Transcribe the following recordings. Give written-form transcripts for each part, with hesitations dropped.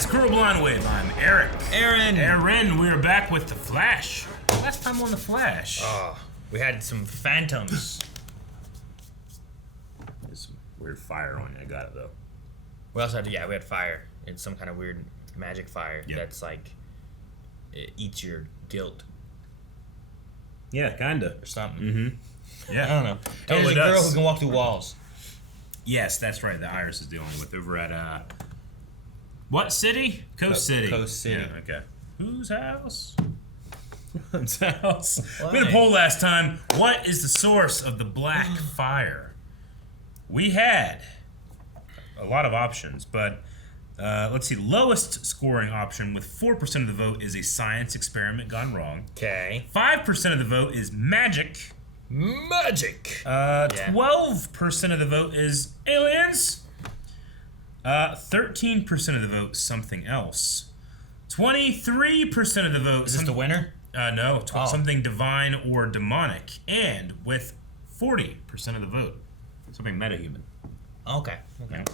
Squirrel Blind Wave. I'm Eric. Aaron, we are back with The Flash. Last time on The Flash. We had some phantoms. There's some weird fire on it. I got it, though. We also had, we had fire. It's some kind of weird magic fire that's like, it eats your guilt. Yeah, kinda. Or something. Mm-hmm. Yeah. I don't know. Totally There's a girl does. who can walk through walls. Yes, that's right. The Iris is dealing with over at, what city? Coast City. Coast City. Yeah, okay. Whose house? Whose house? Why? We had a poll last time. What is the source of the black fire? We had a lot of options, but let's see. Lowest scoring option with 4% of the vote is a science experiment gone wrong. Okay. 5% of the vote is magic. Magic! 12% of the vote is aliens. 13% of the vote something else. 23% of the vote. Is this the winner? No, something divine or demonic. And with 40% of the vote, something metahuman. Okay. Yeah.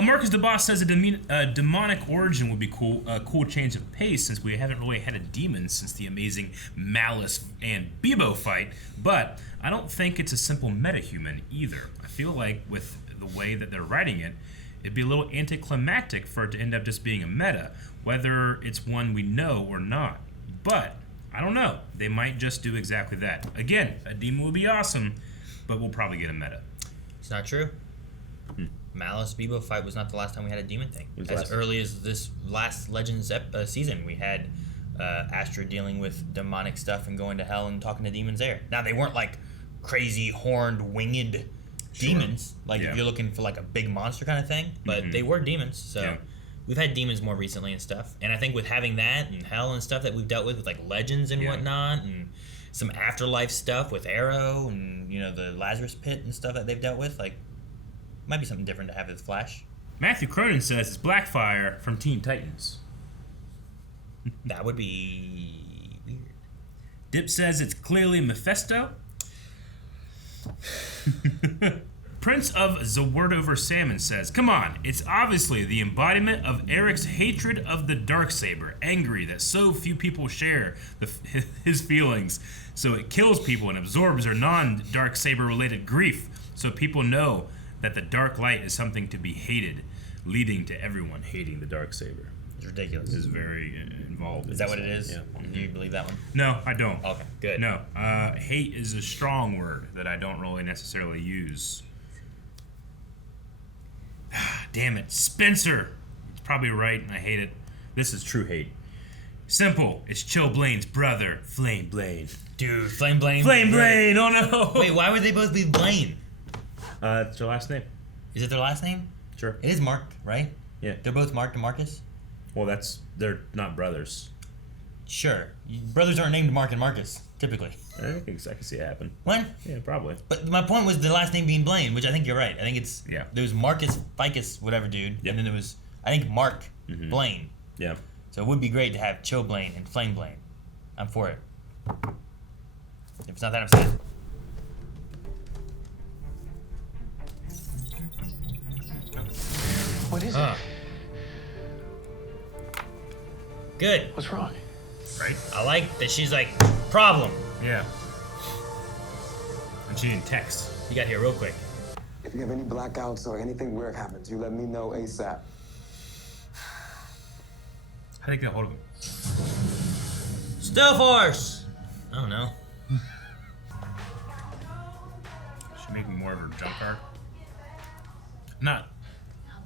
Marcus DeBoss says a demonic origin would be cool. A cool change of pace since we haven't really had a demon since the amazing Malice and Bebo fight. But I don't think it's a simple metahuman either. I feel like with the way that they're writing it, it'd be a little anticlimactic for it to end up just being a meta, whether it's one we know or not. But I don't know. They might just do exactly that. Again, a demon would be awesome, but we'll probably get a meta. It's not true. Malice Bebo fight was not the last time we had a demon thing. As early as this last Legends season, we had Astra dealing with demonic stuff and going to hell and talking to demons there. Now, they weren't like crazy horned, winged demons, like if you're looking for like a big monster kind of thing, but they were demons, so we've had demons more recently and stuff. And I think with having that and hell and stuff that we've dealt with like Legends and whatnot, and some afterlife stuff with Arrow and, you know, the Lazarus Pit and stuff that they've dealt with, like, might be something different to have with Flash. Matthew Cronin says it's Blackfire from Teen Titans. That would be weird. Dip says it's clearly Mephisto. Prince of Zawardover Salmon says, come on, it's obviously the embodiment of Eric's hatred of the Darksaber, angry that so few people share his feelings, so it kills people and absorbs their non-Darksaber related grief, so people know that the dark light is something to be hated, leading to everyone hating the Darksaber. It's ridiculous. It's very involved. Is that what it is? Yeah. Do you believe that one? No, I don't. Okay, good. No, hate is a strong word that I don't really necessarily use. Damn it, Spencer. It's probably right, and I hate it. This is true hate. Simple. It's Chill Blaine's brother, Flame Blaine. Dude, Flame Blaine. Flame Blaine. Oh no. Wait, why would they both be Blaine? It's their last name. Is it their last name? Sure. It is Mark, right? Yeah. They're both Mark and Marcus? Well, they're not brothers. Sure. Brothers aren't named Mark and Marcus, typically. I can see it happen. What? Yeah, probably. But my point was the last name being Blaine, which I think you're right. I think it's... Yeah. There was Marcus, Ficus, whatever dude. Yep. And then there was, I think, Mark Blaine. Yeah. So it would be great to have Chill Blaine and Flame Blaine. I'm for it. If it's not that, I'm sad. What is it? Good. What's wrong? Right? I like that she's like, problem. Yeah. And she didn't text. You got here real quick. If you have any blackouts or anything weird happens, you let me know ASAP. How do you get a hold of him? Still Force! I don't know. She's making more of her junk art. Not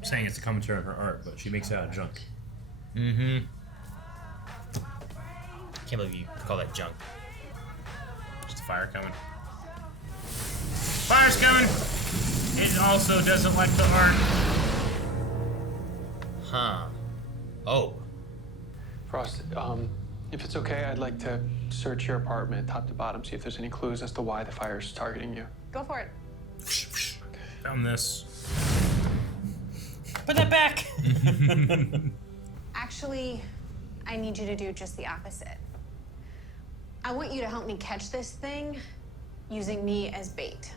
saying it's a commentary on her art, but she makes it out of junk. Mm-hmm. Can't believe you call that junk. Just a fire coming. Fire's coming! It also doesn't like the art. Huh. Oh. Frost, if it's okay, I'd like to search your apartment top to bottom, see if there's any clues as to why the fire's targeting you. Go for it. Found this. Put that back! Actually, I need you to do just the opposite. I want you to help me catch this thing using me as bait.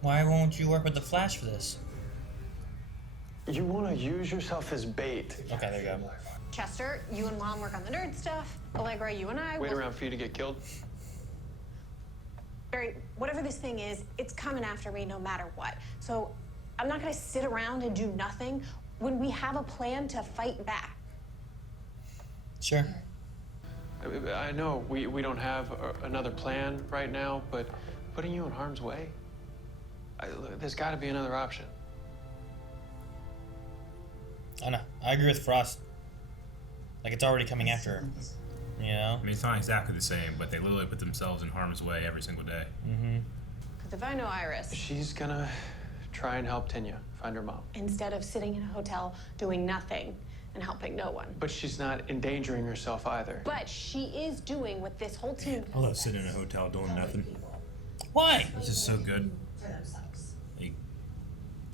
Why won't you work with the Flash for this? You want to use yourself as bait. Okay, there you go. Chester, you and Mom work on the nerd stuff. Allegra, you and I Wait will... around for you to get killed. Barry, whatever this thing is, it's coming after me no matter what. So I'm not going to sit around and do nothing when we have a plan to fight back. Sure. I know we don't have another plan right now, but putting you in harm's way, there's got to be another option. I know. I agree with Frost. Like, it's already coming after her. You know? I mean, it's not exactly the same, but they literally put themselves in harm's way every single day. Mm-hmm. Because if I know Iris, She's gonna try and help Tinya find her mom. instead of sitting in a hotel doing nothing and helping no one. But she's not endangering herself either. But she is doing what this whole team... I love sitting in a hotel doing nothing. Why? It's just so good. Like,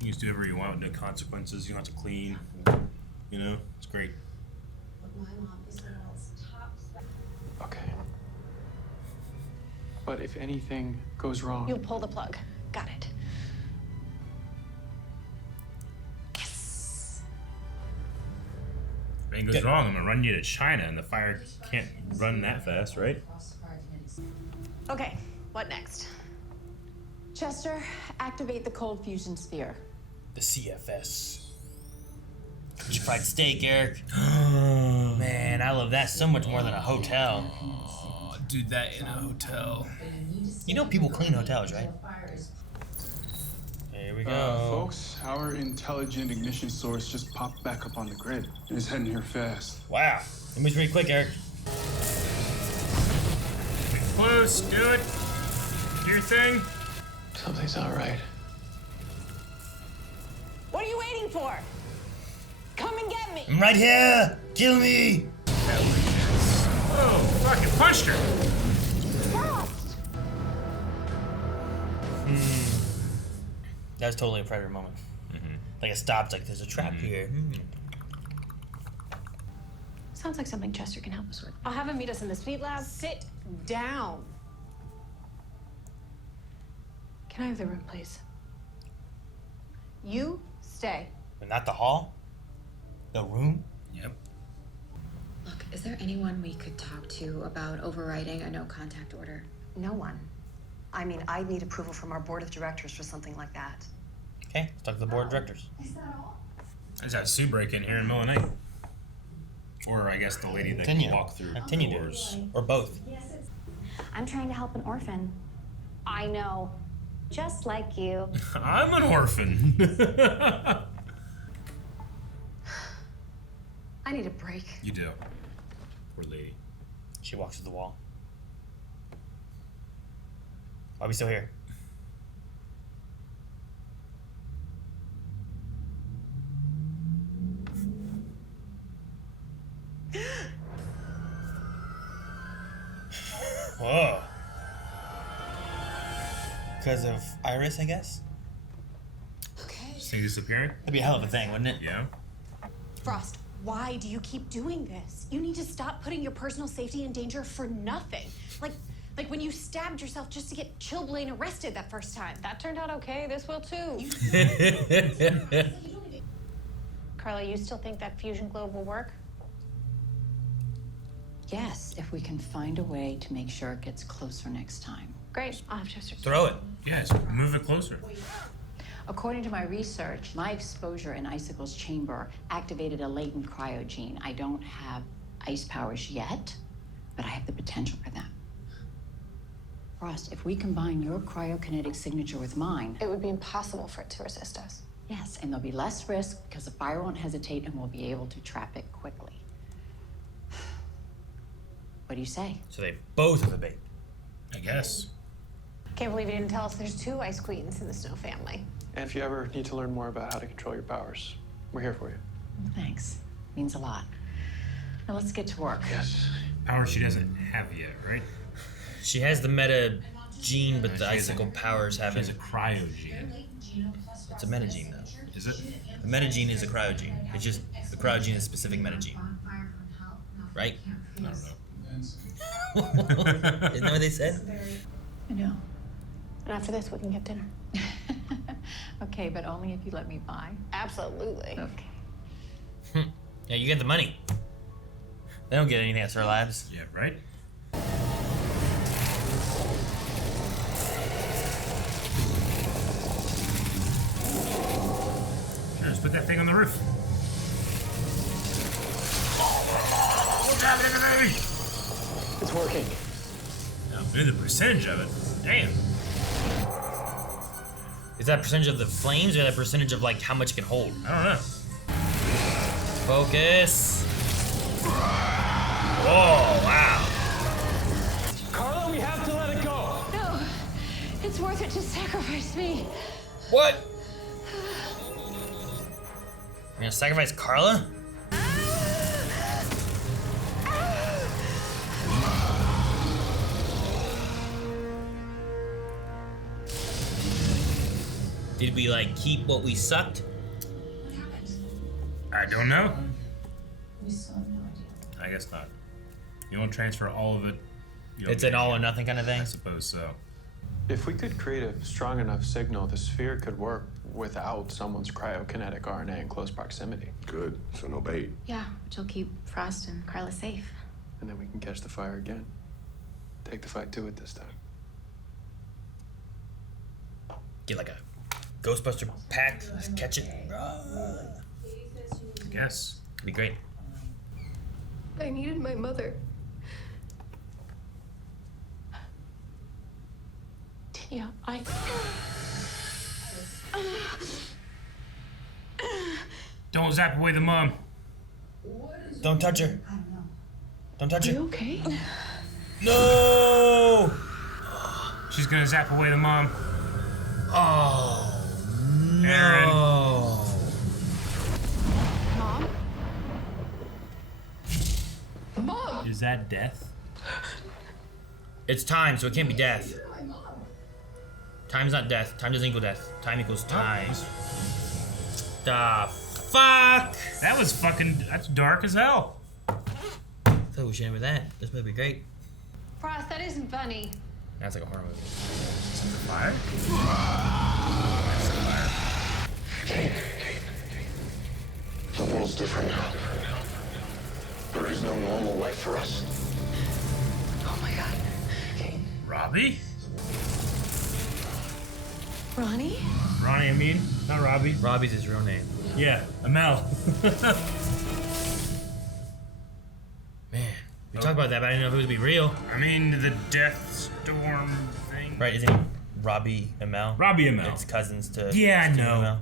you just do whatever you want, no consequences. You don't have to clean. You know, it's great. Okay. But if anything goes wrong... You'll pull the plug. Got it. Yes. If anything goes wrong, I'm gonna run you to China, and the fire can't run that fast, right? Okay, what next? Chester, activate the cold fusion sphere. The CFS. Could you fried steak, Eric? Man, I love that so much more than a hotel. Oh, dude, that in a hotel. You know people clean hotels, right? Here we go. Folks, our intelligent ignition source just popped back up on the grid. And it's heading here fast. Wow. It moves pretty quick, Eric. Close, do it. Do your thing. Something's not right. What are you waiting for? Come and get me! I'm right here! Kill me! Oh, fucking punched her. Frost! That was totally a Predator moment. Mm-hmm. Like it stopped, like there's a trap here. Sounds like something Chester can help us with. I'll have him meet us in the speed lab. Sit down. Can I have the room, please? You stay. But not the hall? The room? Yep. Look, is there anyone we could talk to about overriding a no contact order? No one. I mean, I need approval from our board of directors for something like that. Okay, let's talk to the board of directors. I just had Sue break in here in the middle of the night. Or I guess the lady that Tinya. can walk through Tinya did. doors. Or both. I'm trying to help an orphan. I know. Just like you. I'm an orphan. I need a break. You do. Poor lady. She walks to the wall. Why are we still here? Whoa. Because of Iris, I guess? Okay. This thing disappearing? That'd be a hell of a thing, wouldn't it? Yeah. Frost, why do you keep doing this? You need to stop putting your personal safety in danger for nothing. Like when you stabbed yourself just to get Chillblaine arrested that first time. That turned out okay. This will too. Carla, you still think that fusion globe will work? Yes, if we can find a way to make sure it gets closer next time. Great. I'll have Chester. Throw it. Yes, move it closer. According to my research, my exposure in Icicle's chamber activated a latent cryogene. I don't have ice powers yet, but I have the potential for them. Frost, if we combine your cryokinetic signature with mine... It would be impossible for it to resist us. Yes, and there'll be less risk because the fire won't hesitate and we'll be able to trap it quickly. What do you say? So they both are the bait. I guess. Can't believe you didn't tell us there's 2 Ice Queens in the Snow family. And if you ever need to learn more about how to control your powers, we're here for you. Thanks. Means a lot. Now let's get to work. Yes. Power she doesn't have yet, right? She has the meta gene, but the She has icicle powers She haven't. has a cryogene. It's a metagene, though. Is it? The metagene is a cryogene. It's just the cryogene is specific metagene. Right? I don't know. Isn't that what they said? I know. And after this, we can get dinner. Okay. Okay, but only if you let me buy. Absolutely. Okay. Yeah, you get the money. They don't get anything at Sir Labs. Yeah, right? Sure, just put that thing on the roof. What's happening to me? It's working. I knew the percentage of it. Damn. Is that percentage of the flames or that percentage of like how much it can hold? I don't know. Focus. Whoa, wow. Carla, we have to let it go. No, it's worth it to sacrifice me. What? You're gonna sacrifice Carla? Did we like keep what we sucked? I don't know. I guess not. You won't transfer all of it. It's an all or nothing kind of thing? I suppose so. If we could create a strong enough signal, the sphere could work without someone's cryokinetic RNA in close proximity. Good, so no bait. Yeah, which will keep Frost and Carla safe. And then we can catch the fire again. Take the fight to it this time. Get like a Ghostbuster pack, just catch it. I guess. Be great. I needed my mother. Yeah, Don't zap away the mom. Don't touch her. Don't touch her. You okay? No! She's gonna zap away the mom. Oh, Aaron. no. Mom? Mom! Is that death? It's time, so it can't be death. Time's not death. Time doesn't equal death. Time equals time. The fuck? That was fucking. That's dark as hell. I thought we should end with that. This would be great. Frost, that isn't funny. That's like a horror movie. Fire? Kate. The world's different now. There is no normal life for us. Oh my god. Robbie? Ronnie? Ronnie, I mean. Not Robbie. Robbie's his real name. Yeah, Amel. Man, we talked about that, but I didn't know if it would be real. I mean, the Deathstorm thing. Right, isn't he Robbie Amel? Robbie Amel. It's cousins to Yeah, I Stephen know. Amell.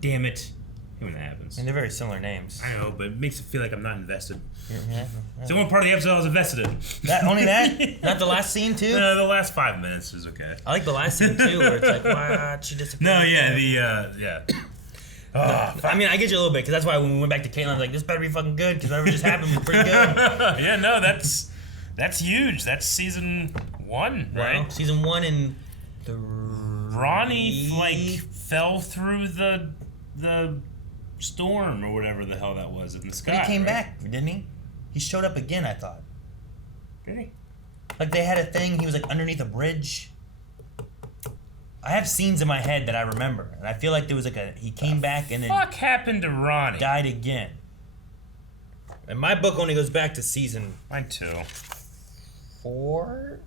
Damn it. When that happens. And they're very similar names. I know, but it makes it feel like I'm not invested. Yeah. It's the one part of the episode I was invested in. That, only that? Not the last scene, too? No, the last 5 minutes was okay. I like the last scene, too, where it's like, what? She disappeared. No, yeah, yeah. I mean, I get you a little bit, because that's why when we went back to Caitlin, I was like, this better be fucking good, because whatever just happened was pretty good. Yeah, no, that's huge. That's season 1, right? Well, season 1 and Ronnie, like, fell through the storm or whatever the hell that was in the sky. But he came right? back, didn't he? He showed up again, I thought. Did he? Like, they had a thing, he was, like, underneath a bridge. I have scenes in my head that I remember, and I feel like there was, like, he came back and then What happened to Ronnie? died again. And my book only goes back to season Mine too. 4?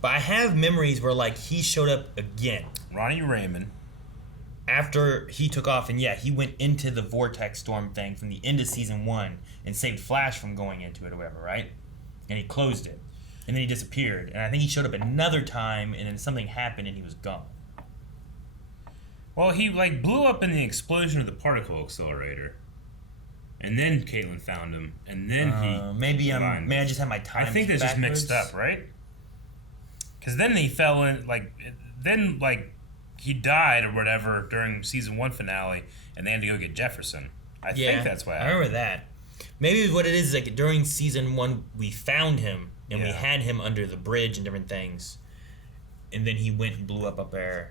But I have memories where, like, he showed up again. Ronnie Raymond. After he took off, and yeah, he went into the vortex storm thing from the end of season 1 and saved Flash from going into it or whatever, right? And he closed it. And then he disappeared. And I think he showed up another time, and then something happened, and he was gone. Well, he like blew up in the explosion of the particle accelerator. And then Caitlin found him, and then Maybe I just had my time. I think that's just mixed up, right? Because then he fell in, he died or whatever during season 1 finale, and they had to go get Jefferson. I think that's what I happened. remember that. Maybe what it is like during season 1 we found him and we Yeah. had him under the bridge and different things, and then he went and blew up there.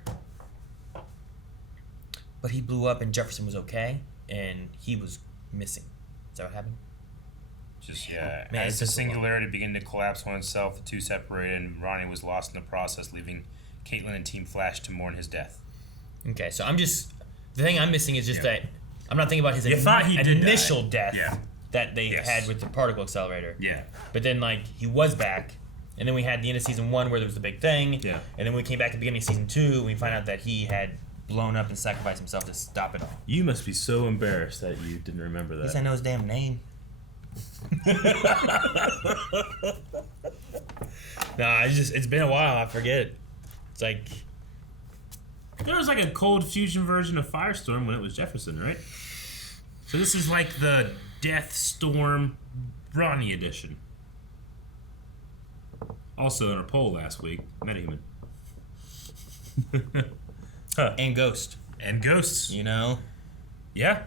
But he blew up and Jefferson was okay, and he was missing. Is that what happened? Just, yeah. Man, As it's the just a lot. singularity began to collapse on itself, the two separated, and Ronnie was lost in the process, leaving Caitlin and Team Flash to mourn his death. Okay, so the thing I'm missing is just that I'm not thinking about his initial death that they had with the particle accelerator. Yeah. But then, like, he was back, and then we had the end of season 1 where there was the big thing. Yeah. And then we came back at the beginning of season 2, and we find out that he had blown up and sacrificed himself to stop it all. You must be so embarrassed that you didn't remember that. At least I know his damn name. Nah, it's been a while. I forget. It's like... There was like a cold fusion version of Firestorm when it was Jefferson, right? So this is like the Deathstorm Brawny edition. Also in our poll last week, Metahuman. And Ghost. And Ghosts. You know? Yeah.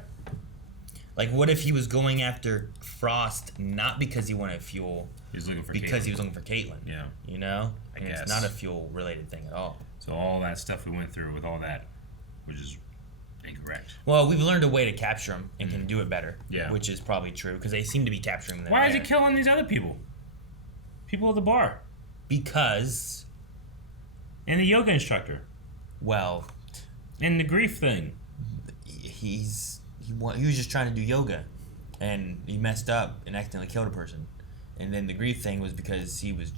Like, what if he was going after Frost not because he wanted fuel, he was looking for he was looking for Caitlin. Yeah. You know? I guess. It's not a fuel-related thing at all. So all that stuff we went through with all that, which is incorrect. Well, we've learned a way to capture them and can do it better. Yeah. Which is probably true, because they seem to be capturing them. Why is he killing these other people? People at the bar. Because... And the yoga instructor. Well... And the grief thing. He was just trying to do yoga, and he messed up and accidentally killed a person. And then the grief thing was because he was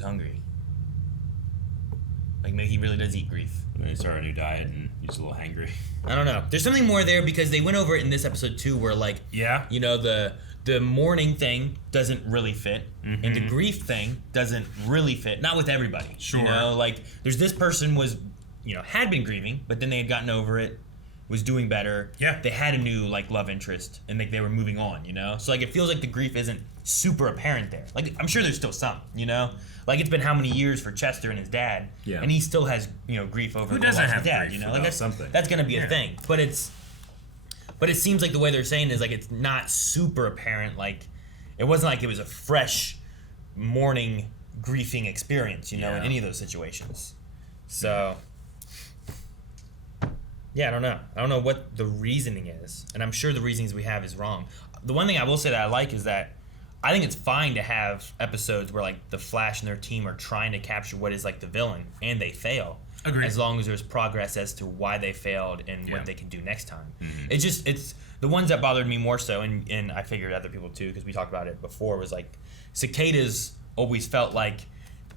hungry. Like, maybe he really does eat grief. And then he started a new diet and he's a little hangry. I don't know. There's something more there because they went over it in this episode too, where, like, you know, the mourning thing doesn't really fit, and the grief thing doesn't really fit. Not with everybody. Sure. You know, like, there's this person was, you know, had been grieving, but then they had gotten over it, was doing better. Yeah. They had a new, like, love interest, and they were moving on, you know? So, like, it feels like the grief isn't super apparent there. Like, I'm sure there's still some, you know? Like, it's been how many years for Chester and his dad, and he still has, you know, grief over Who the loss doesn't of have his dad, grief you know? about Like, something? that's gonna be a thing. But it seems like the way they're saying is, like, it's not super apparent. Like, it wasn't like it was a fresh mourning, grieving experience, you know, in any of those situations. So... yeah, I don't know. I don't know what the reasoning is. And I'm sure the reasonings we have is wrong. The one thing I will say that I like is that I think it's fine to have episodes where, like, the Flash and their team are trying to capture what is, like, the villain, and they fail. Agreed. As long as there's progress as to why they failed and what they can do next time. It's the ones that bothered me more so, and I figured other people too, because we talked about it before, was like Cicadas always felt like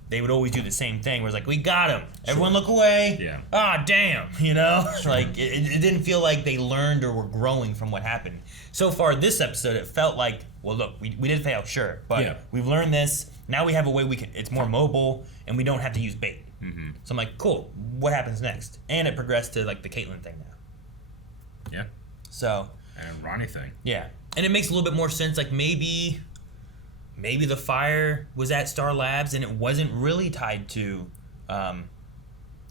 they would always do the same thing, where it's like, we got him. Everyone look away. Yeah. Ah, damn. You know? Like, it didn't feel like they learned or were growing from what happened. So far, this episode, it felt like, well, look, we did fail, sure. But we've learned this. Now we have a way it's more mobile, and we don't have to use bait. So I'm like, cool. What happens next? And it progressed to, like, the Caitlin thing now. Yeah. So. And Ronnie thing. Yeah. And it makes a little bit more sense. Like, maybe the fire was at Star Labs and it wasn't really tied to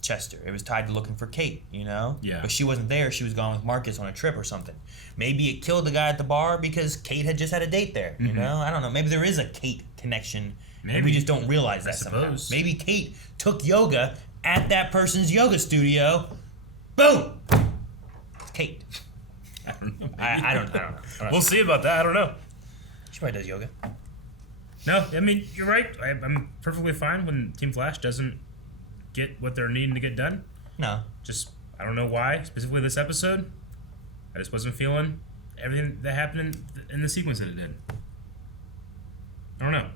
Chester. It was tied to looking for Kate, you know? Yeah. But she wasn't there. She was gone with Marcus on a trip or something. Maybe it killed the guy at the bar because Kate had just had a date there, you know? I don't know. Maybe there is a Kate connection. Maybe we just don't realize that somehow. Maybe Kate took yoga at that person's yoga studio. Boom! It's Kate. I don't know. I don't know. We'll see about that. I don't know. She probably does yoga. No, I mean, you're right. I'm perfectly fine when Team Flash doesn't get what they're needing to get done. No. Just, I don't know why, specifically this episode. I just wasn't feeling everything that happened in the sequence that it did. I don't know.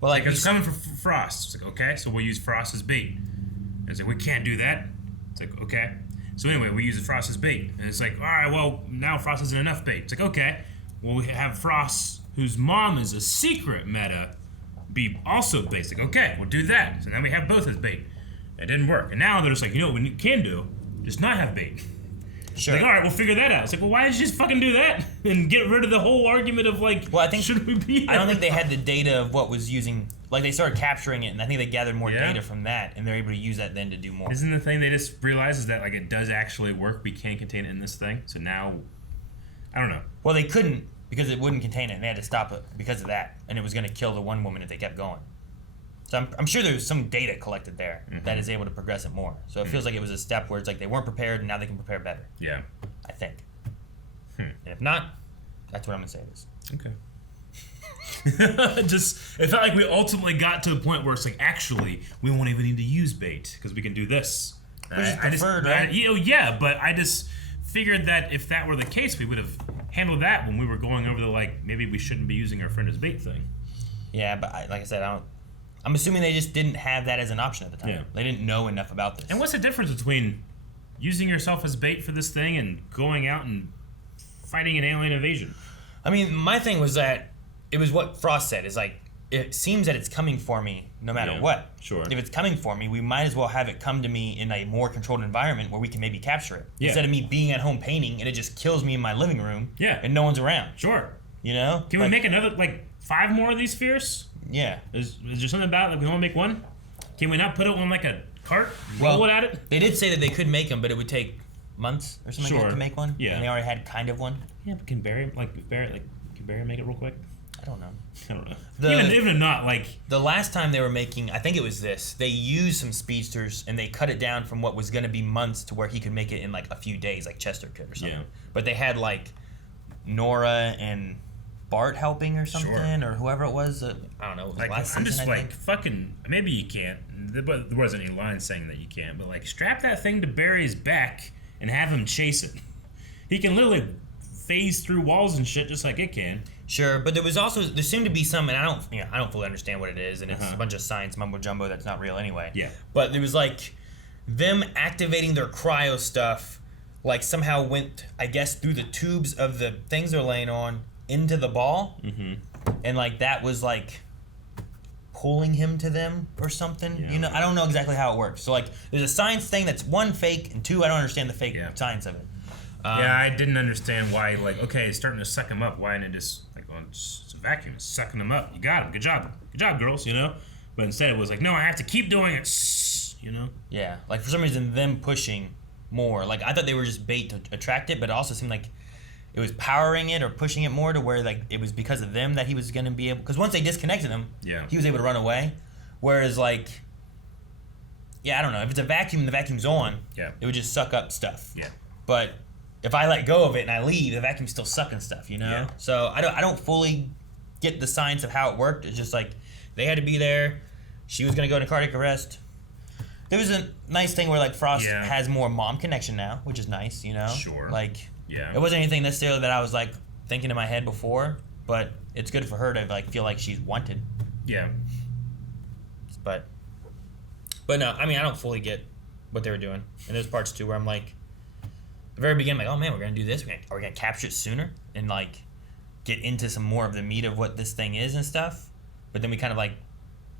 Well, like, it's coming for Frost. It's like, okay, so we'll use Frost as bait. And it's like, we can't do that. It's like, okay. So anyway, we use Frost as bait. And it's like, all right, well, now Frost isn't enough bait. It's like, okay, well, we have Frost, whose mom is a secret meta, be also bait. It's like, okay, we'll do that. So now we have both as bait. It didn't work. And now they're just like, you know what we can do? Just not have bait. Sure. Like, all right, we'll figure that out. It's like, well, why did you just fucking do that and get rid of the whole argument of, like, well, I think should we be? I don't think they had the data of what was using. Like, they started capturing it, and I think they gathered more data from that, and they're able to use that then to do more. Isn't the thing they just realized is that, like, it does actually work? We can contain it in this thing. So now, I don't know. Well, they couldn't because it wouldn't contain it, and they had to stop it because of that, and it was going to kill the one woman if they kept going. So I'm sure there's some data collected there that is able to progress it more. So it feels like it was a step where it's like they weren't prepared, and now they can prepare better. Yeah. I think. And if not, that's what I'm going to say it is. Okay. It felt like we ultimately got to the point where it's like, actually, we won't even need to use bait because we can do this. Right? But I just figured that if that were the case, we would have handled that when we were going over the maybe we shouldn't be using our friend as bait thing. Yeah, but like I said, I'm assuming they just didn't have that as an option at the time. Yeah. They didn't know enough about this. And what's the difference between using yourself as bait for this thing and going out and fighting an alien invasion? I mean, my thing was that it was what Frost said. Is like, it seems that it's coming for me no matter what. Sure. If it's coming for me, we might as well have it come to me in a more controlled environment where we can maybe capture it. Yeah. Instead of me being at home painting and it just kills me in my living room. Yeah. And no one's around. Sure. You know? Can we make another 5 more of these spheres? Yeah. Is there something about we only make one? Can we not put it on a cart? Roll it at it? They did say that they could make them, but it would take months or something like that to make one. Yeah. And they already had kind of one. Yeah, but can Barry make it real quick? I don't know. Even if not, the last time they were making, I think it was this. They used some speedsters and they cut it down from what was going to be months to where he could make it in a few days, like Chester could or something. Yeah. But they had Nora and Bart helping or something, or whoever it was. I don't know. It was last I'm season, just fucking. Maybe you can't. There wasn't any line saying that you can't. But strap that thing to Barry's back and have him chase it. He can literally phase through walls and shit just like it can. Sure, but there seemed to be some, and I don't fully understand what it is, and it's a bunch of science mumbo jumbo that's not real anyway. Yeah. But there was them activating their cryo stuff, somehow went, I guess, through the tubes of the things they're laying on into the ball, and that was pulling him to them or something. Yeah. I don't know exactly how it works. So there's a science thing that's one fake, and two, I don't understand the fake science of it. I didn't understand why. It's starting to suck him up. Why didn't it just it's a vacuum? It's sucking him up. You got him. Good job, girls. But instead it was no, I have to keep doing it. Yeah, for some reason them pushing more. I thought they were just bait to attract it, but it also seemed like it was powering it or pushing it more to where it was because of them that he was going to be able. Because once they disconnected him, he was able to run away. Whereas I don't know, if it's a vacuum and the vacuum's on, it would just suck up stuff. Yeah. But if I let go of it and I leave, the vacuum's still sucking stuff, Yeah. So I don't fully get the science of how it worked. It's just they had to be there. She was gonna go into cardiac arrest. There was a nice thing where Frost has more mom connection now, which is nice, Sure. It wasn't anything necessarily that I was thinking in my head before, but it's good for her to feel like she's wanted. Yeah. But no, I don't fully get what they were doing. And there's parts too where I'm the very beginning, oh man, we're gonna do this. Are we gonna capture it sooner and get into some more of the meat of what this thing is and stuff? But then we kind of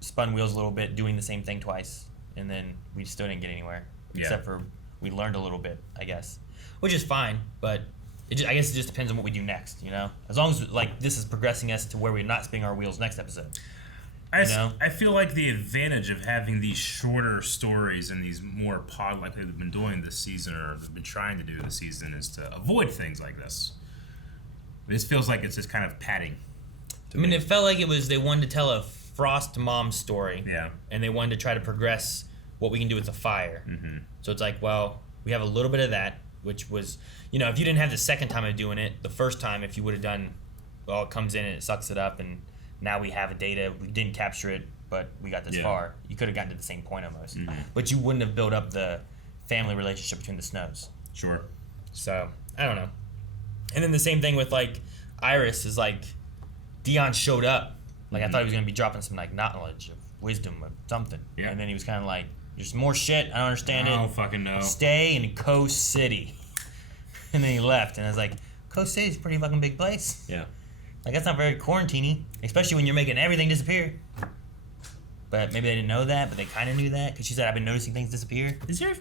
spun wheels a little bit, doing the same thing twice, and then we still didn't get anywhere. Yeah. Except for we learned a little bit, I guess, which is fine. But I guess it just depends on what we do next, As long as this is progressing us to where we're not spinning our wheels next episode. I feel like the advantage of having these shorter stories and these more pod like they've been doing this season or they've been trying to do this season is to avoid things like this. This feels like it's just kind of padding. It felt like it was they wanted to tell a Frost mom story. Yeah. And they wanted to try to progress what we can do with the fire. Mm-hmm. So it's we have a little bit of that, which was, if you didn't have the second time of doing it, the first time, if you would have done, it comes in and it sucks it up and now we have data. We didn't capture it, but we got this far. You could have gotten to the same point almost. Mm-hmm. But you wouldn't have built up the family relationship between the Snows. Sure. So, I don't know. And then the same thing with, Iris is, Dion showed up. I thought he was going to be dropping some, knowledge of wisdom or something. Yeah. And then he was kind of there's more shit. I don't understand it. I don't fucking know. Stay in Coast City. And then he left. And I was Coast City's a pretty fucking big place. Yeah. That's not very quarantine-y, especially when you're making everything disappear. But maybe they didn't know that, but they kind of knew that because she said, I've been noticing things disappear. Is there,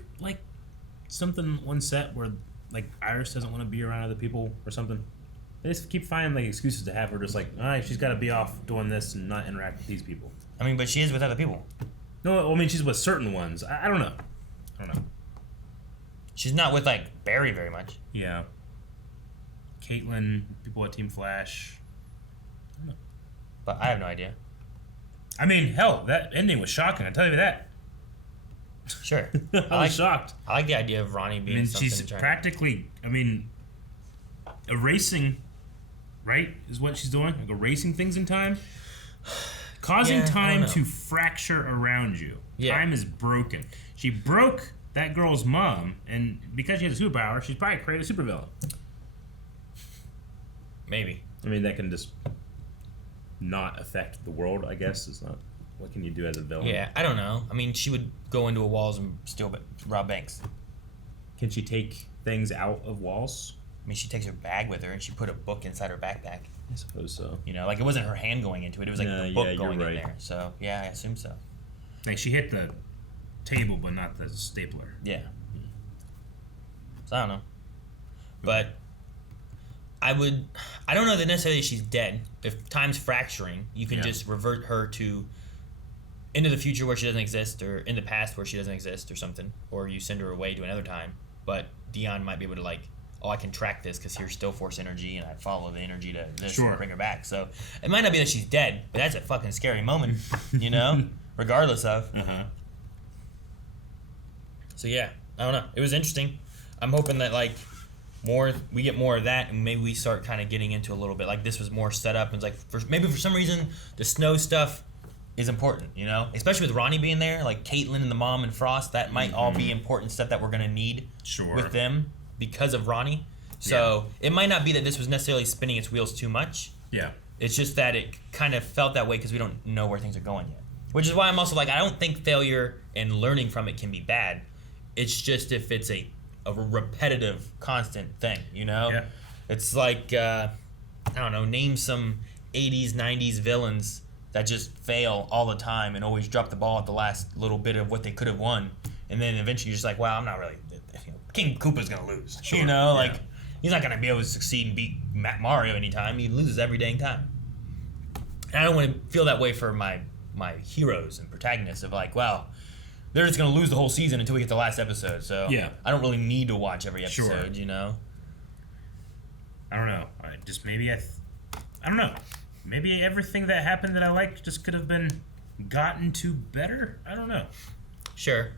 something on set where, Iris doesn't want to be around other people or something? They just keep finding, excuses to have her just she's got to be off doing this and not interact with these people. But she is with other people. No, she's with certain ones. I don't know. She's not with, Barry very much. Yeah. Caitlin, people at Team Flash. I don't know. But I have no idea. Hell, that ending was shocking. I tell you that. Sure. I was shocked. I like the idea of Ronnie being something. She's practically, erasing, right, is what she's doing? Erasing things in time? Causing time to fracture around you. Yeah. Time is broken. She broke that girl's mom, and because she has a superpower, she's probably created a supervillain. Maybe. I mean, that can just not affect the world, I guess. It's not... What can you do as a villain? Yeah, I don't know. I mean, she would go into walls and rob banks. Can she take things out of walls? I mean, she takes her bag with her and she put a book inside her backpack. I suppose so. You know, like it wasn't her hand going into it. It was like the book going right. in there. So, yeah, I assume so. Like, she hit the table, but not the stapler. Yeah. So, I don't know. But I don't know that necessarily she's dead. If time's fracturing, you can just revert her to into the future where she doesn't exist, or in the past where she doesn't exist or something, or you send her away to another time. But Dion might be able to, like, oh, I can track this because here's still force energy, and I follow the energy to this and bring her back. So it might not be that she's dead, but that's a fucking scary moment, you know? Regardless of. So yeah, I don't know. It was interesting. I'm hoping that, like, we get more of that, and maybe we start kind of getting into a little bit. Like, this was more set up, and it's like, maybe for some reason, the snow stuff is important, you know? Especially with Ronnie being there, like Caitlin and the mom and Frost, that might all be important stuff that we're going to need with them because of Ronnie. So it might not be that this was necessarily spinning its wheels too much. Yeah. It's just that it kind of felt that way because we don't know where things are going yet. Which is why I'm also like, I don't think failure and learning from it can be bad. It's just if it's a repetitive, constant thing, you know? Yeah. It's like, I don't know, name some 80s, 90s villains that just fail all the time and always drop the ball at the last little bit of what they could have won. And then eventually you're just like, wow, I'm not really... King Koopa's going to lose. You know? Like, he's not going to be able to succeed and beat Mario anytime. He loses every dang time. And I don't want to feel that way for my heroes and protagonists of like, well, they're just going to lose the whole season until we get the last episode. So I don't really need to watch every episode, you know? I don't know. Just maybe I don't know. Maybe everything that happened that I liked just could have been gotten to better. I don't know. Sure.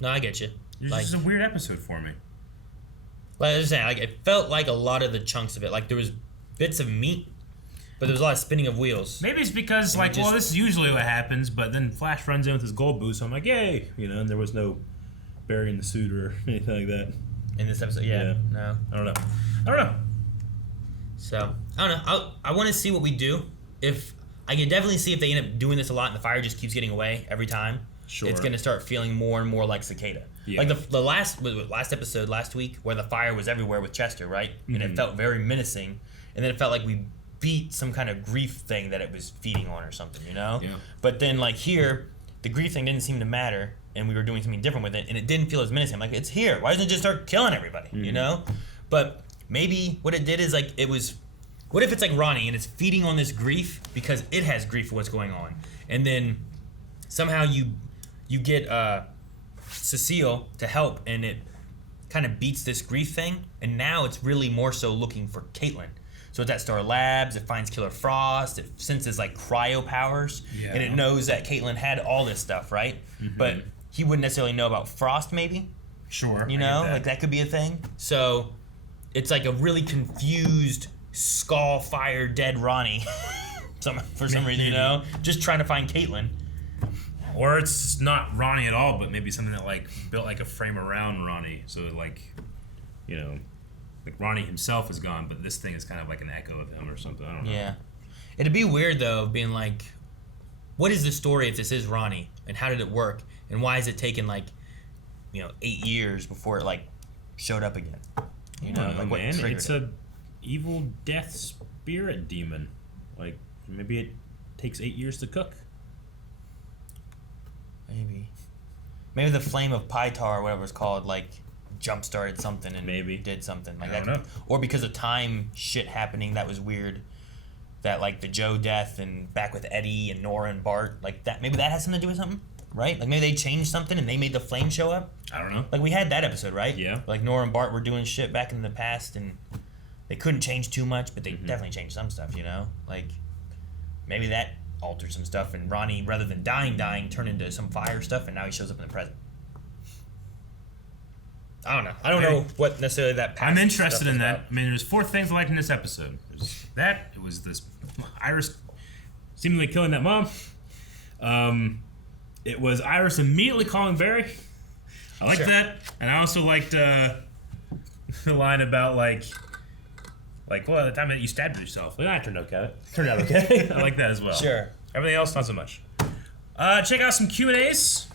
No, I get you. It was just a weird episode for me. Like I was saying, like it felt like a lot of the chunks of it, like there was bits of meat, but there was a lot of spinning of wheels. Maybe it's because, like, well, this is usually what happens, but then Flash runs in with his gold boost, so I'm like, yay! You know, and there was no burying the suit or anything like that. In this episode, no. I don't know. So, I don't know. I want to see what we do. If I can definitely see if they end up doing this a lot and the fire just keeps getting away every time. Sure. It's going to start feeling more and more like Cicada. Yeah. Like the last episode last week where the fire was everywhere with Chester, right? And it felt very menacing. And then it felt like we beat some kind of grief thing that it was feeding on or something, you know? Yeah. But then, like, here, the grief thing didn't seem to matter, and we were doing something different with it, and it didn't feel as menacing. Like, it's here. Why doesn't it just start killing everybody, you know? But maybe what it did is, like, it was... What if it's like Ronnie, and it's feeding on this grief because it has grief for what's going on? And then somehow you get Cecile to help, and it kind of beats this grief thing, and now it's really more so looking for Caitlin. So it's at Star Labs, it finds Killer Frost, it senses like cryo powers, and it knows that Caitlin had all this stuff, right? But he wouldn't necessarily know about Frost, maybe? Sure. You know, like that could be a thing. So it's like a really confused, skull fire dead Ronnie for some reason, you know? Just trying to find Caitlin. Or it's not Ronnie at all, but maybe something that like built like a frame around Ronnie, so that, like, you know, like Ronnie himself is gone, but this thing is kind of like an echo of him or something. I don't know. Yeah, it'd be weird though, being like, what is the story if this is Ronnie, and how did it work, and why is it taken like, 8 years before it like showed up again? You know, like what triggered it's it? a evil death spirit demon. Like maybe it takes 8 years to cook. Maybe the flame of Pytar or whatever it's called, like, jump-started something and maybe did something. Like I don't that. know. Or because of time shit happening that was weird. That, like, the Joe death and back with Eddie and Nora and Bart. Like, that. Maybe that has something to do with something, right? Like, maybe they changed something and they made the flame show up. I don't know. Like, we had that episode, right? Yeah. Like, Nora and Bart were doing shit back in the past and they couldn't change too much, but they definitely changed some stuff, you know? Like, maybe that altered some stuff, and Ronnie, rather than dying, turned into some fire stuff, and now he shows up in the present. I don't know. I don't know what necessarily that past I'm interested in that. about. I mean, there's 4 things I liked in this episode. There's that. It was this Iris seemingly killing that mom. It was Iris immediately calling Barry. I liked that, and I also liked the line about well, the time that you stabbed yourself. Well, that turned okay. Turned out okay. I like that as well. Sure. Everything else, not so much. Check out some Q&As.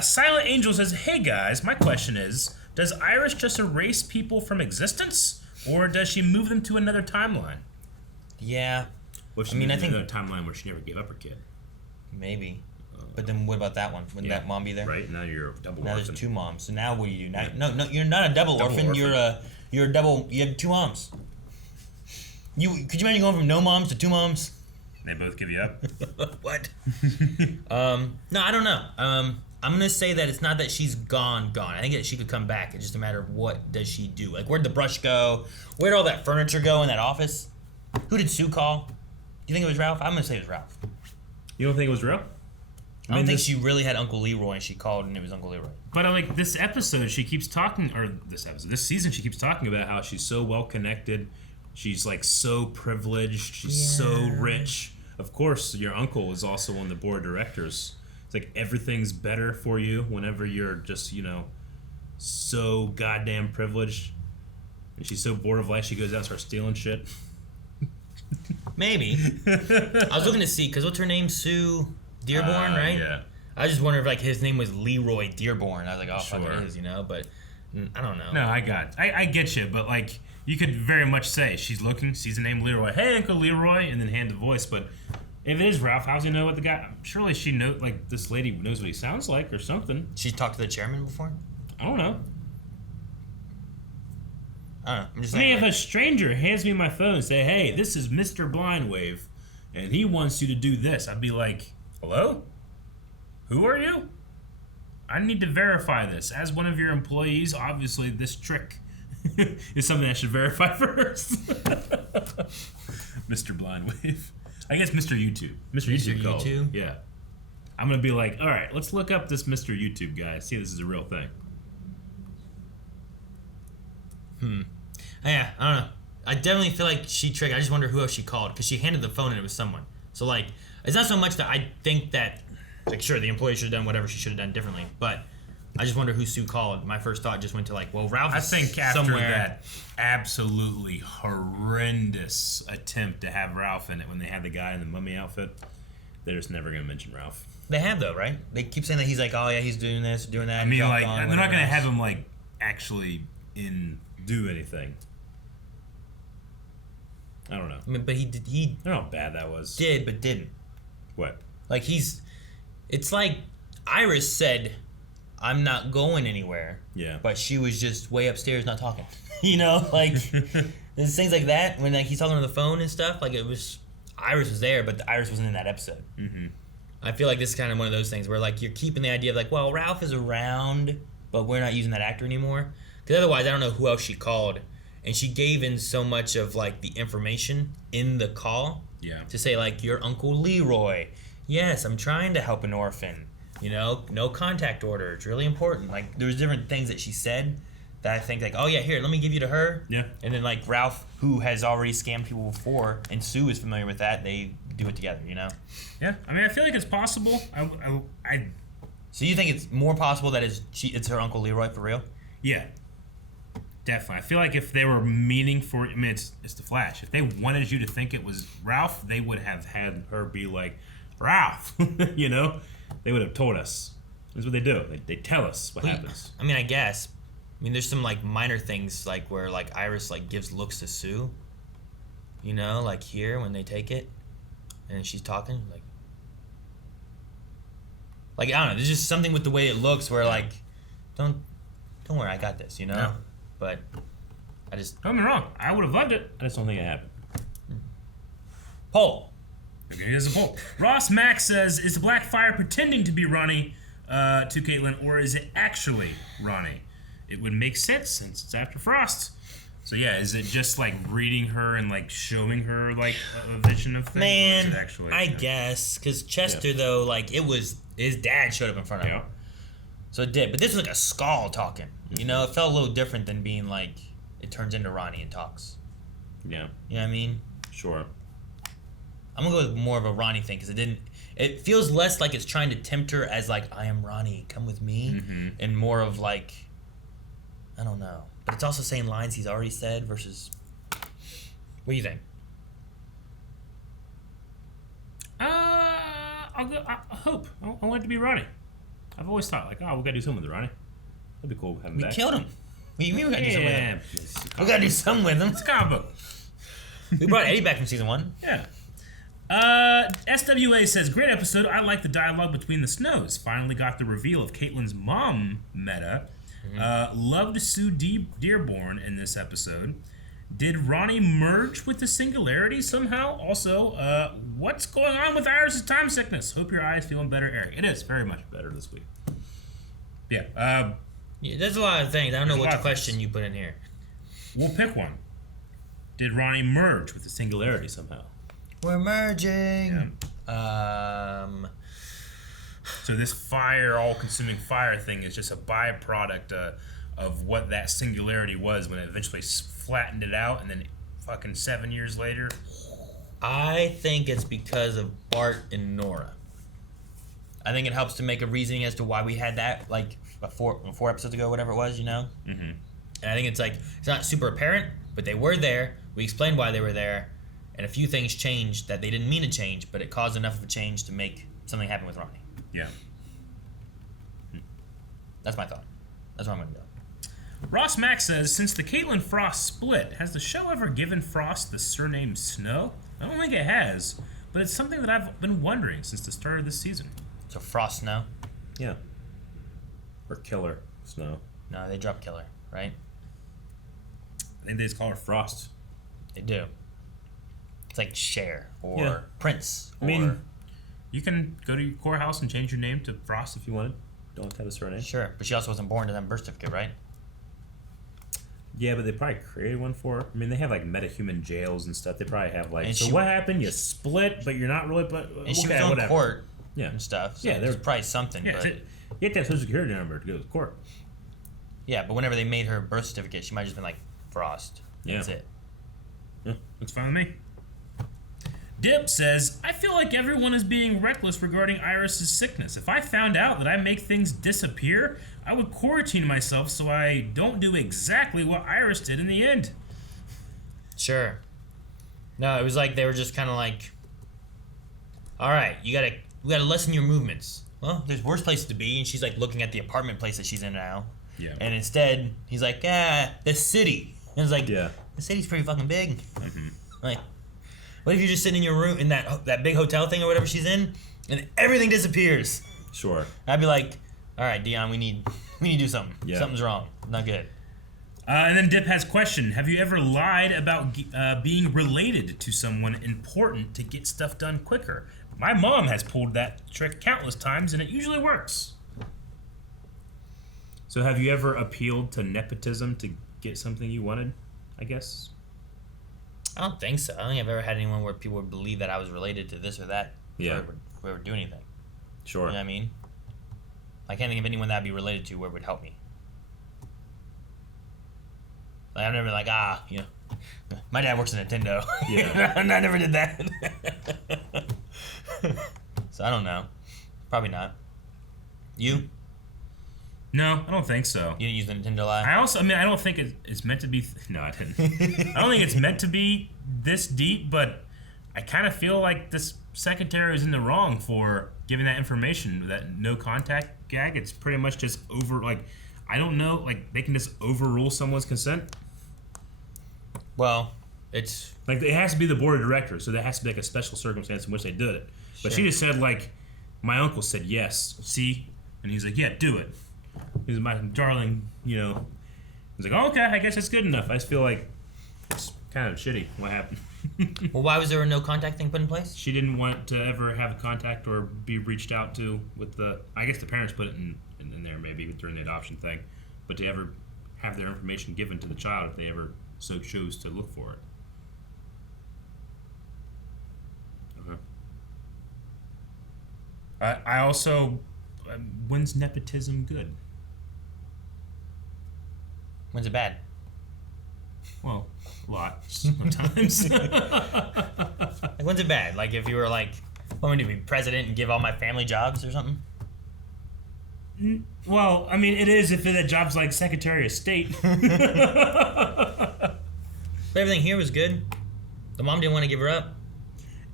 Silent Angel says, "Hey guys, my question is, does Iris just erase people from existence, or does she move them to another timeline?" Yeah. Which I think another timeline where she never gave up her kid. Maybe. But then what about that one? Wouldn't that mom be there? Right. Now you're a double now orphan. There's 2 moms. So now what do you do? Now, no, you're not a double orphan. You're a double. You have 2 moms. Could you imagine going from no moms to 2 moms? They both give you up. What? No, I don't know. I'm gonna say that it's not that she's gone. I think that she could come back. It's just a matter of what does she do. Like, where'd the brush go? Where'd all that furniture go in that office? Who did Sue call? You think it was Ralph? I'm gonna say it was Ralph. You don't think it was real? I don't think she really had Uncle Leroy and she called and it was Uncle Leroy. But this episode, she keeps talking, or this season, she keeps talking about how she's so well connected. She's so privileged. She's so rich. Of course, your uncle is also on the board of directors. It's like everything's better for you whenever you're just, so goddamn privileged. And she's so bored of life, she goes out and starts stealing shit. Maybe. I was looking to see, because what's her name? Sue Dearborn, right? Yeah. I just wondered if his name was Leroy Dearborn. I was like, oh, Sure. fuck, it is, but I don't know. No, I get you, but you could very much say she's looking, sees the name Leroy, hey Uncle Leroy, and then hand the voice. But if it is Ralph, how does he know what the guy? Surely she knows. This lady knows what he sounds like or something. She talked to the chairman before? I don't know. I'm just saying. If a stranger hands me my phone and say, "Hey, this is Mr. Blindwave, and he wants you to do this," I'd be like, "Hello? Who are you? I need to verify this. As one of your employees, obviously this trick is something I should verify first." Mr. Blindwave. I guess Mr. YouTube. Mr. YouTube called. YouTube? Yeah. I'm going to be like, all right, let's look up this Mr. YouTube guy. See if this is a real thing. Yeah, I don't know. I definitely feel like she tricked. I just wonder who else she called, because she handed the phone and it was someone. So, it's not so much that I think that, sure, the employee should have done whatever she should have done differently, but I just wonder who Sue called. My first thought just went to Ralph is somewhere. I think after that absolutely horrendous attempt to have Ralph in it when they had the guy in the mummy outfit, they're just never going to mention Ralph. They have, though, right? They keep saying that he's oh yeah, he's doing this, doing that. I mean, they're not going to have him actually do anything. I don't know. I mean, but he did. I don't know how bad that was. Did, but didn't. What? It's like Iris said, "I'm not going anywhere." Yeah. But she was just way upstairs, not talking. There's things like that when he's talking on the phone and stuff. It was Iris was there, but Iris wasn't in that episode. Mm-hmm. I feel like this is kind of one of those things where you're keeping the idea of well, Ralph is around, but we're not using that actor anymore. Because otherwise, I don't know who else she called. And she gave in so much of the information in the call. Yeah. To say your Uncle Leroy. Yes, I'm trying to help an orphan. No contact order. It's really important. There's different things that she said that I think oh yeah, here, let me give you to her. Yeah. And then Ralph, who has already scammed people before, and Sue is familiar with that, they do it together. Yeah. I mean, I feel like it's possible. So you think it's more possible that it's her Uncle Leroy for real? Yeah. Definitely. I feel like if they were meaning for, it's the Flash. If they wanted you to think it was Ralph, they would have had her be Ralph. They would have told us. That's what they do. They tell us what happens. I mean, I guess. There's some minor things where Iris gives looks to Sue. Here when they take it, and she's talking I don't know. There's just something with the way it looks where don't worry, I got this. No. But I just... Don't get me wrong. I would have loved it. I just don't think it happened. Poll. Okay, here's a poll. Ross Max says, is the Black Fire pretending to be Ronnie to Caitlin, or is it actually Ronnie? It would make sense since it's after Frost. So yeah, is it just reading her and showing her a vision of things? Man, actually, I guess. Because Chester, though, it was... His dad showed up in front of him. So it did. But this was a skull talking. It felt a little different than being it turns into Ronnie and talks. Yeah. You know what I mean? Sure. I'm gonna go with more of a Ronnie thing because it it feels less like it's trying to tempt her as like, I am Ronnie, come with me, and more of like, I don't know. But it's also saying lines he's already said versus. What do you think? I'll go. I hope. I want it to be Ronnie. I've always thought like, oh, we gotta do something with Ronnie. That'd be cool having him back. We killed him. We gotta do something with him. We gotta do something with him. It's a comic book. We brought Eddie back from season 1. Yeah. SWA says, great episode. I like the dialogue between the Snows. Finally got the reveal of Caitlyn's mom, Meta. Loved Sue Dearborn in this episode. Did Ronnie merge with the Singularity somehow? Also, what's going on with Iris' time sickness? Hope your eye's feeling better, Eric. It is very much better this week. Yeah. Yeah, there's a lot of things. I don't know what question you put in here. We'll pick one. Did Ronnie merge with the Singularity somehow? We're merging. Yeah. So this fire, all-consuming fire thing is just a byproduct of what that Singularity was when it eventually flattened it out, and then fucking 7 years later. I think it's because of Bart and Nora. I think it helps to make a reasoning as to why we had that, like, four episodes ago, whatever it was, you know? Mm-hmm. And I think it's like, it's not super apparent, but they were there. We explained why they were there, and a few things changed that they didn't mean to change, but it caused enough of a change to make something happen with Ronnie. Yeah. That's my thought. That's where I'm going to go. Ross Mack says, since the Caitlin Frost split, has the show ever given Frost the surname Snow? I don't think it has, but it's something that I've been wondering since the start of this season. So Frost Snow? Yeah. Or Killer Snow. No, they dropped Killer, right? I think they just call her Frost. They do. It's like Cher or Prince. I mean, you can go to your core house and change your name to Frost if you wanted. Don't have a surname. Sure, but she also wasn't born to that birth certificate, right? Yeah, but they probably created one for her. I mean, they have like metahuman jails and stuff. They probably have like. And so what happened? You split, but you're not really. But and she was on court. Yeah. And stuff. So yeah, there's probably something. Yeah, but you have to have social security number to go to court. Yeah, but whenever they made her birth certificate, she might have just been like Frost. That's it. Yeah, looks fine with me. Dip says, I feel like everyone is being reckless regarding Iris' sickness. If I found out that I make things disappear, I would quarantine myself so I don't do exactly what Iris did in the end. Sure. No, it was like they were just kind of like, all right, we gotta lessen your movements. Well, there's worse places to be, and she's like looking at the apartment place that she's in now. Yeah. And instead, he's like, the city. And it's like, yeah, the city's pretty fucking big. Mm-hmm. Like, what if you're just sitting in your room in that big hotel thing or whatever she's in, and everything disappears? Sure. I'd be like, all right, Dion, we need to do something. Yeah. Something's wrong. Not good. And then Dip has a question. Have you ever lied about being related to someone important to get stuff done quicker? My mom has pulled that trick countless times, and it usually works. So have you ever appealed to nepotism to get something you wanted, I guess? I don't think so. I don't think I've ever had anyone where people would believe that I was related to this or that. Yeah. Where would do anything. Sure. You know what I mean? I can't think of anyone that I'd be related to where it would help me. Like, I've never been like, you know, my dad works at Nintendo. Yeah. I never did that. So I don't know. Probably not. You? No, I don't think so. You didn't use the Nintendo Live? I don't think it's meant to be... No, I didn't. I don't think it's meant to be this deep, but I kind of feel like this secretary is in the wrong for giving that information, that no contact gag. It's pretty much just I don't know, like, they can just overrule someone's consent. Well, it's... Like, it has to be the board of directors, so there has to be, like, a special circumstance in which they did it. But she just said, like, my uncle said yes, see? And he's like, yeah, do it. He's my darling, you know. He's like, oh, okay, I guess that's good enough. I just feel like it's kind of shitty what happened. Well, why was there a no contact thing put in place? She didn't want to ever have a contact or be reached out to with the... I guess the parents put it in there maybe during the adoption thing. But to ever have their information given to the child if they ever so chose to look for it. I also... when's nepotism good? When's it bad? Well, a lot sometimes. Like, when's it bad? Like, if you were like, Want me to be president and give all my family jobs or something? Well, I mean, it is if that job's like Secretary of State. But everything here was good. The mom didn't want to give her up.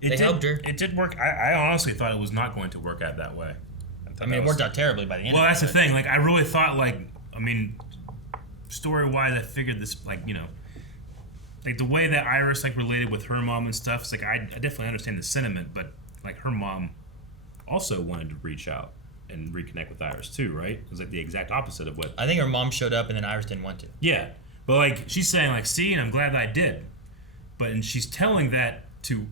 They helped her. It did work. I honestly thought it was not going to work out that way. I mean, it worked out terribly by the end. Well, that's the thing. Like, I really thought, like, I mean, story-wise, I figured this, like, you know, like the way that Iris like related with her mom and stuff. It's like I definitely understand the sentiment, but like her mom also wanted to reach out and reconnect with Iris too, right? It was like the exact opposite of what I think her mom showed up and then Iris didn't want to. Yeah, but like she's saying, like, see, and I'm glad that I did, but and she's telling that to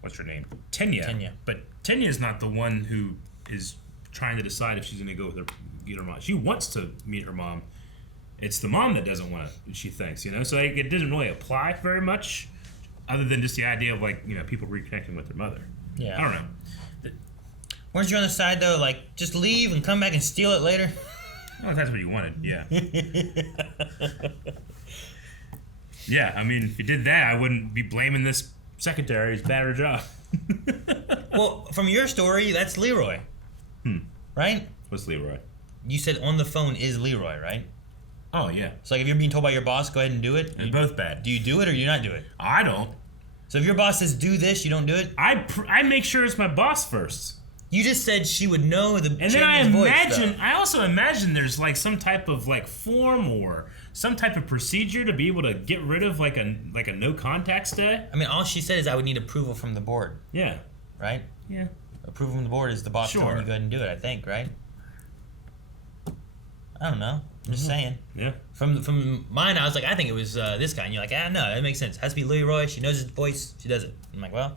what's her name, Tenya. But Tenya's not the one who is trying to decide if she's going to go with her, get her mom. She wants to meet her mom. It's the mom that doesn't want to, she thinks, you know? So like, it doesn't really apply very much other than just the idea of, like, you know, people reconnecting with their mother. Yeah. I don't know. Weren't you on the side, though? Like, just leave and come back and steal it later? Well, if that's what you wanted, yeah. Yeah, I mean, if you did that, I wouldn't be blaming this secretary who's bad at her job. Well, from your story, that's Leroy. Right? What's Leroy? You said on the phone is Leroy, right? Oh, yeah. So, like, if you're being told by your boss, go ahead and do it. They're both bad. Do you do it or do you not do it? I don't. So if your boss says do this, you don't do it? I make sure it's my boss first. You just said she would know the and then I imagine, voice, I also imagine there's like some type of like form or some type of procedure to be able to get rid of like a no contact stay. I mean, all she said is I would need approval from the board. Yeah. Right? Yeah. Approval from the board is the boss telling you go ahead and do it, I think, right? I don't know. I'm just saying. Yeah. From mine, I was like, I think it was this guy. And you're like, no, that makes sense. It has to be Leroy. She knows his voice. She does it. I'm like, well,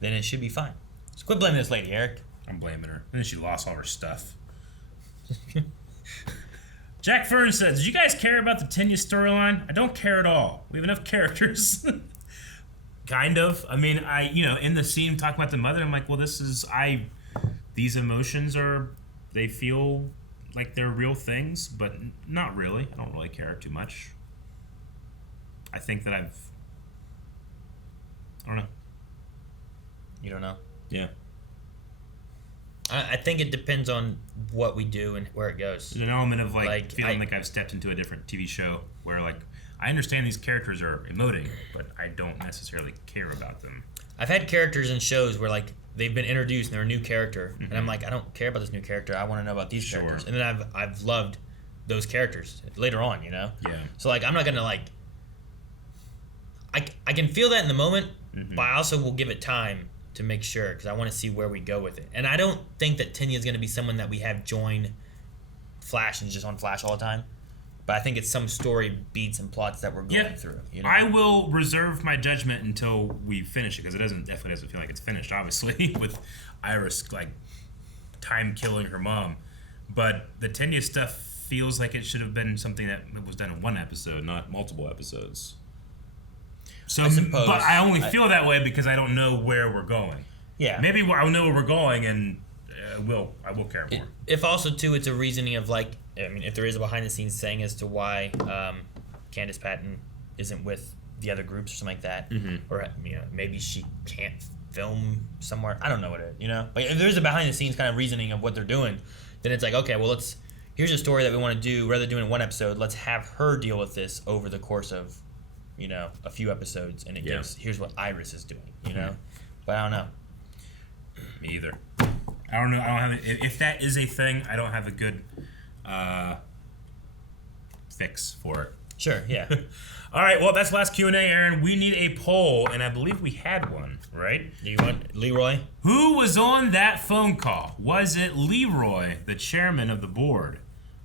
then it should be fine. So quit blaming this lady, Eric. I'm blaming her. And then she lost all her stuff. Jack Fern says, did you guys care about the Tenya storyline? I don't care at all. We have enough characters. Kind of. I mean, in the scene talking about the mother, I'm like, well, these emotions they feel like they're real things, but not really. I don't really care too much. I think that I don't know. You don't know? Yeah. I think it depends on what we do and where it goes. There's an element of feeling like I've stepped into a different TV show where like I understand these characters are emoting, but I don't necessarily care about them. I've had characters in shows where like they've been introduced and they're a new character, and I'm like, I don't care about this new character. I want to know about these characters, and then I've loved those characters later on, you know. Yeah. So like I'm not gonna like. I can feel that in the moment, but I also will give it time to make sure because I want to see where we go with it. And I don't think that Tenya is going to be someone that we have join Flash and just on Flash all the time. But I think it's some story beats and plots that we're going through. You know? I will reserve my judgment until we finish it because it definitely doesn't feel like it's finished, obviously, with Iris like time killing her mom. But the Tenya stuff feels like it should have been something that was done in one episode, not multiple episodes. So, but I only feel that way because I don't know where we're going. Yeah. Maybe I'll know where we're going, and I will care more. If also too, it's a reasoning of like, I mean, if there is a behind the scenes thing as to why Candace Patton isn't with the other groups or something like that, or maybe she can't film somewhere. I don't know what it is, you know. But if there's a behind the scenes kind of reasoning of what they're doing, then it's like, okay, well here's a story that we want to do. Rather than doing it in one episode, let's have her deal with this over the course of a few episodes, and it gives here's what Iris is doing, you know. But I don't know. Me either. I don't know. I don't have if that is a thing. I don't have a good fix for it. Sure. Yeah. All right. Well, that's last Q&A, Aaron. We need a poll, and I believe we had one, right? Do you want Leroy? Who was on that phone call? Was it Leroy, the chairman of the board?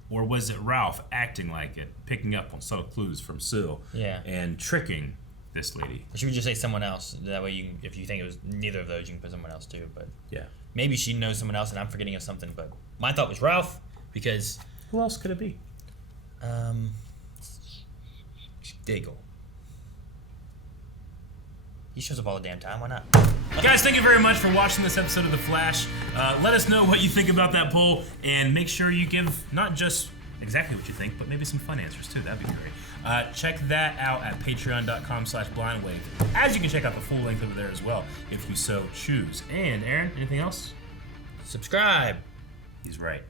Or was it Ralph acting like it, picking up on subtle clues from Sue, and tricking this lady? Or should we just say someone else? That way, if you think it was neither of those, you can put someone else too. But yeah, maybe she knows someone else, and I'm forgetting of something. But my thought was Ralph because who else could it be? Diggle. He shows up all the damn time. Why not? Guys, thank you very much for watching this episode of The Flash. Let us know what you think about that poll, and make sure you give not just exactly what you think, but maybe some fun answers too. That'd be great. Check that out at patreon.com/blindwave, as you can check out the full length over there as well, if you so choose. And Aaron, anything else? Subscribe. He's right.